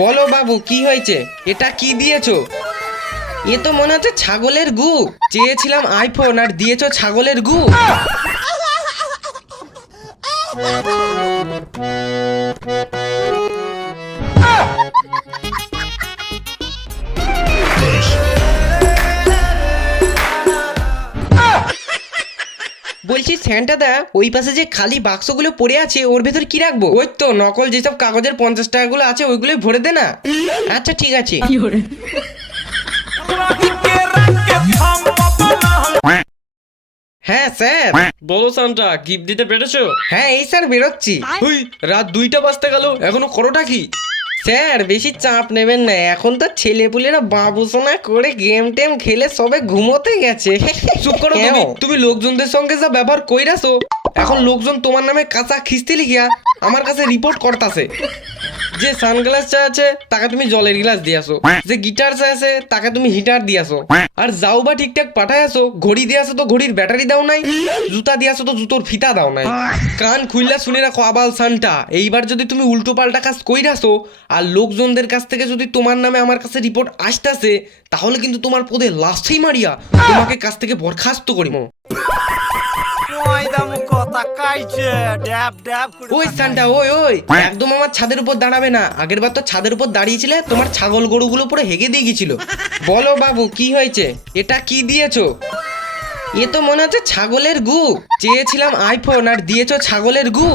বলো বাবু কি হয়েছে? এটা কি দিয়েছো? এ তো মনে হচ্ছে ছাগলের গু। চেয়েছিলাম আইফোন আর দিয়েছো ছাগলের গু। বলছি স্যান্টাদা, ওই পাশে যে খালি বাক্সগুলো পড়ে আছে ওর ভেতর কি রাখবো? ওই তো নকল যেসব কাগজের 50 টাকাগুলো আছে ওইগুলোই ভরে দে না। আচ্ছা ঠিক আছে। হ্যাঁ স্যার। বলো সান্টা, গিফট দিতে পেরেছো? হ্যাঁ এই স্যার বেরোচ্ছি। হুই, রাত 2টা বাজতে গেল, এখনো করোটা কি? স্যার বেশি চাপ নেবেন না, এখন তো ছেলেপুলেরা বাবুসোনা করে গেম টেম খেলে সবে ঘুমোতে গেছে। চুপ করো তুমি। তুমি লোকজনদের সঙ্গে যা ব্যবহার কইরাছো, এখন লোকজন তোমার নামে কাঁচা খিস্তি লিখিয়া আমার কাছে রিপোর্ট করতাছে। যে সানগ্লাস চা আছে তাকে তুমি জলের গ্লাস দিয়ে আসো, যে গিটার চা আছে তাকে তুমি হিটার দিয়ে আসো, আর যাও বা ঠিকঠাক পাঠায় আসো, ঘড়ি দিয়ে আসো তো ঘড়ির ব্যাটারি দাও নাই, জুতা দিয়ে আসো তো জুতোর ফিতা দাও নাই। কান খুললা শুনে রাখো আবাল সানটা, এইবার যদি তুমি উল্টো পাল্টা কাজ কইরাছো আর লোকজনদের কাছ থেকে যদি তোমার নামে আমার কাছে রিপোর্ট আসতেছে, তাহলে কিন্তু তোমার পদে লাস্টেই মারিয়া তোমাকে কাছ থেকে বরখাস্ত করিম। ওই সানটা, ওই ওই একদম আমার ছাদের উপর দাঁড়াবে না। আগের বার তো ছাদের উপর দাঁড়িয়েছিলে, তোমার ছাগল গরুগুলো পুরো হেগে দিয়ে গেছিল। বলো বাবু কি হয়েছে? এটা কি দিয়েছো? এ তো মনে হচ্ছে ছাগলের গু। চেয়েছিলাম আইফোন আর দিয়েছো ছাগলের গু।